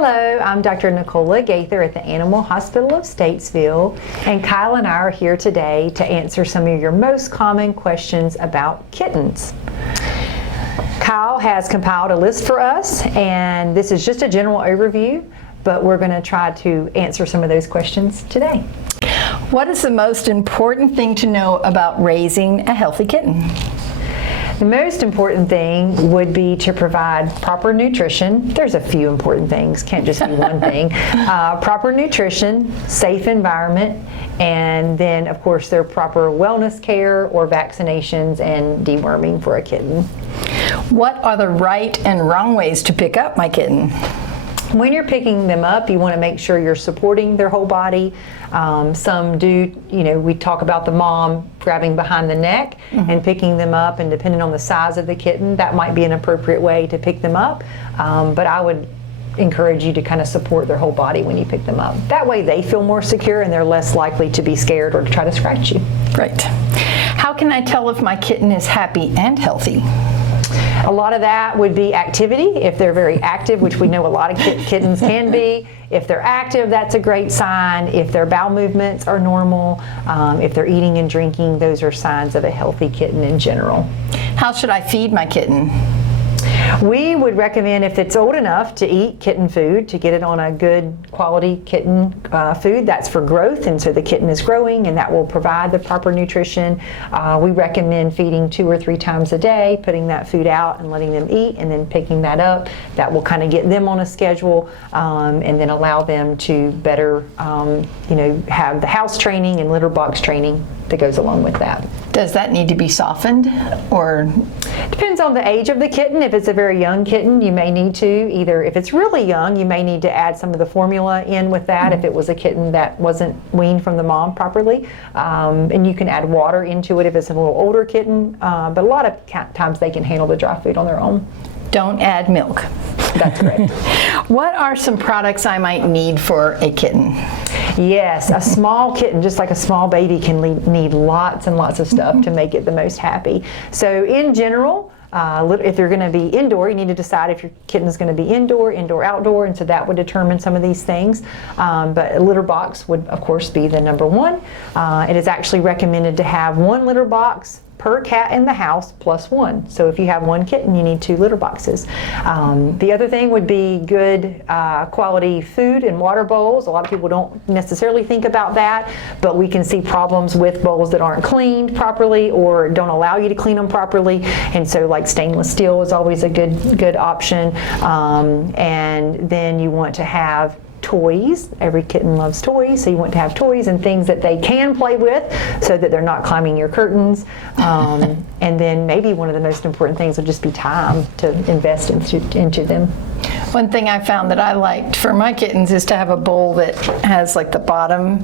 Hello, I'm Dr. Nicola Gaither at the Animal Hospital of Statesville, and Kyle and I are here today to answer some of your most common questions about kittens. Kyle has compiled a list for us, and this is just a general overview, but we're going to try to answer some of those questions today. What is the most important thing to know about raising a healthy kitten? The most important thing would be to provide proper nutrition. There's a few important things, can't just be one thing. Proper nutrition, safe environment, and then of course their proper wellness care or vaccinations and deworming for a kitten. What are the right and wrong ways to pick up my kitten? When you're picking them up, you want to make sure you're supporting their whole body. Some do, we talk about the mom grabbing behind the neck and picking them up, and depending on the size of the kitten, that might be an appropriate way to pick them up. But I would encourage you to kind of support their whole body when you pick them up. That way they feel more secure and they're less likely to be scared or to try to scratch you. Right. How can I tell if my kitten is happy and healthy? A lot of that would be activity. If they're very active, which we know a lot of kittens can be, if they're active, that's a great sign. If their bowel movements are normal, if they're eating and drinking, those are signs of a healthy kitten in general. How should I feed my kitten? We would recommend, if it's old enough to eat kitten food, to get it on a good quality kitten food that's for growth, and so the kitten is growing and that will provide the proper nutrition. We recommend feeding 2 or 3 times a day, putting that food out and letting them eat and then picking that up. That will kind of get them on a schedule and then allow them to better have the house training and litter box training that goes along with that. Does that need to be softened, or? Depends on the age of the kitten. If it's a very young kitten, you may need to either, if it's really young, you may need to add some of the formula in with that if it was a kitten that wasn't weaned from the mom properly. And you can add water into it if it's a little older kitten, but a lot of times they can handle the dry food on their own. Don't add milk. That's correct. What are some products I might need for a kitten? Yes, a small kitten, just like a small baby, can need lots and lots of stuff to make it the most happy. So in general, if you're going to be indoor, you need to decide if your kitten is going to be indoor, outdoor, and so that would determine some of these things. But a litter box would, of course, be the number one. It is actually recommended to have 1 litter box per cat in the house plus 1. So if you have 1 kitten, you need 2 litter boxes. The other thing would be good quality food and water bowls. A lot of people don't necessarily think about that, but we can see problems with bowls that aren't cleaned properly or don't allow you to clean them properly. And so like stainless steel is always a good option. And then you want to have toys. Every kitten loves toys, so you want to have toys and things that they can play with so that they're not climbing your curtains. And then maybe one of the most important things would just be time to invest into them. One thing I found that I liked for my kittens is to have a bowl that has like the bottom,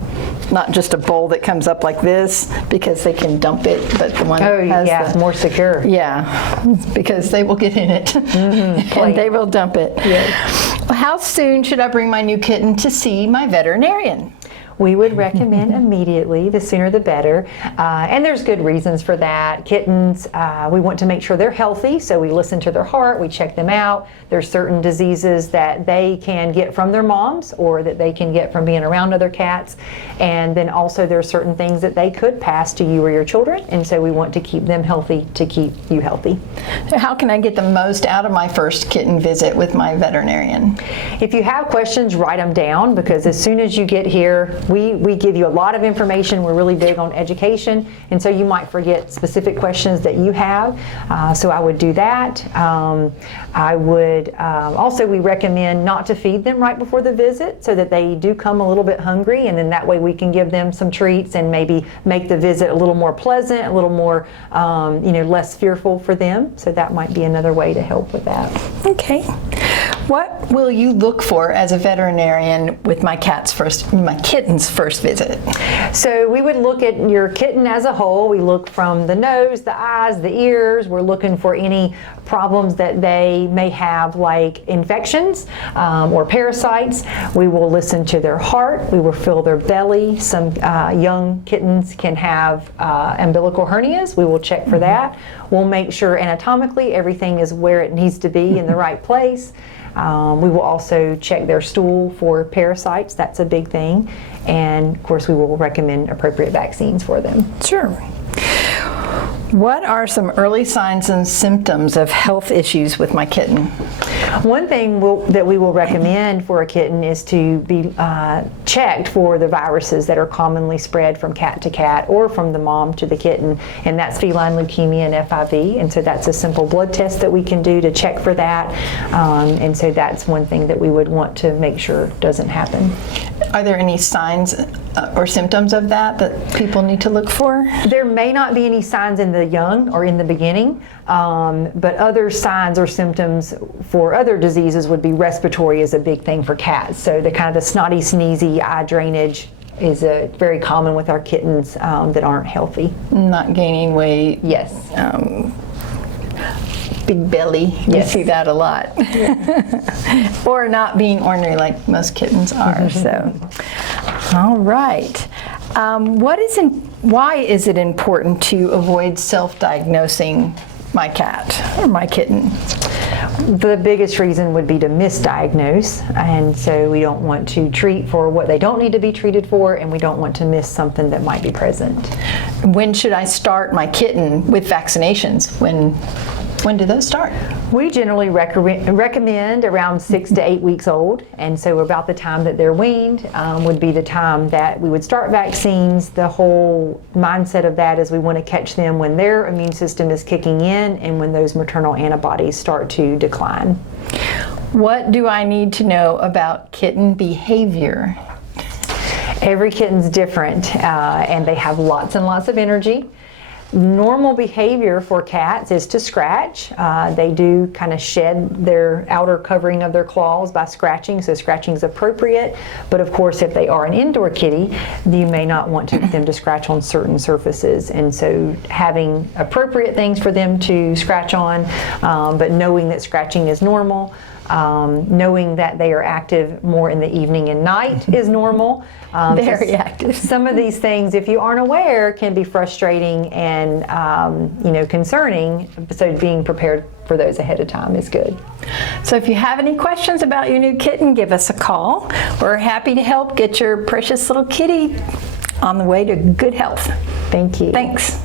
not just a bowl that comes up like this, because they can dump it, but the one that has it's more secure. Yeah, because they will get in it and they will dump it. Yes. How soon should I bring my new kitten to see my veterinarian? We would recommend immediately, the sooner the better, and there's good reasons for that. Kittens, we want to make sure they're healthy, so we listen to their heart, we check them out. There's certain diseases that they can get from their moms or that they can get from being around other cats, and then also there are certain things that they could pass to you or your children, and so we want to keep them healthy to keep you healthy. So how can I get the most out of my first kitten visit with my veterinarian? If you have questions, write them down, because as soon as you get here, we give you a lot of information. We're really big on education, and so you might forget specific questions that you have. So I would do that. I would also, we recommend not to feed them right before the visit so that they do come a little bit hungry, and then that way we can give them some treats and maybe make the visit a little more pleasant, a little more less fearful for them. So that might be another way to help with that. Okay. What will you look for as a veterinarian with my kitten's first visit? So we would look at your kitten as a whole. We look from the nose, the eyes, the ears. We're looking for any problems that they may have, like infections or parasites. We will listen to their heart. We will feel their belly. Some young kittens can have umbilical hernias. We will check for that. We'll make sure anatomically everything is where it needs to be in the right place. We will also check their stool for parasites. That's a big thing. And of course, we will recommend appropriate vaccines for them. Sure. What are some early signs and symptoms of health issues with my kitten? One thing that we will recommend for a kitten is to be checked for the viruses that are commonly spread from cat to cat or from the mom to the kitten, and that's feline leukemia and FIV, and so that's a simple blood test that we can do to check for that, and so that's one thing that we would want to make sure doesn't happen. Are there any signs or symptoms of that people need to look for? There may not be any signs in the young or in the beginning, but other signs or symptoms for other diseases would be respiratory is a big thing for cats. So the kind of the snotty, sneezy, eye drainage is very common with our kittens that aren't healthy. Not gaining weight. Yes. Big belly. Yes. You see that a lot. Or not being ornery like most kittens are. So, all right. Why is it important to avoid self-diagnosing my cat or my kitten? The biggest reason would be to misdiagnose, and so we don't want to treat for what they don't need to be treated for, and we don't want to miss something that might be present. When should I start my kitten with vaccinations? When do those start? We generally recommend around 6 to 8 weeks old, and so about the time that they're weaned would be the time that we would start vaccines. The whole mindset of that is we want to catch them when their immune system is kicking in and when those maternal antibodies start to decline. What do I need to know about kitten behavior? Every kitten's different, and they have lots and lots of energy. Normal behavior for cats is to scratch. They do kind of shed their outer covering of their claws by scratching, so scratching is appropriate. But of course, if they are an indoor kitty, you may not want them to scratch on certain surfaces. And so having appropriate things for them to scratch on, but knowing that scratching is normal. Knowing that they are active more in the evening and night is normal. Very active. Some of these things, if you aren't aware, can be frustrating and concerning. So being prepared for those ahead of time is good. So if you have any questions about your new kitten, give us a call. We're happy to help get your precious little kitty on the way to good health. Thank you. Thanks.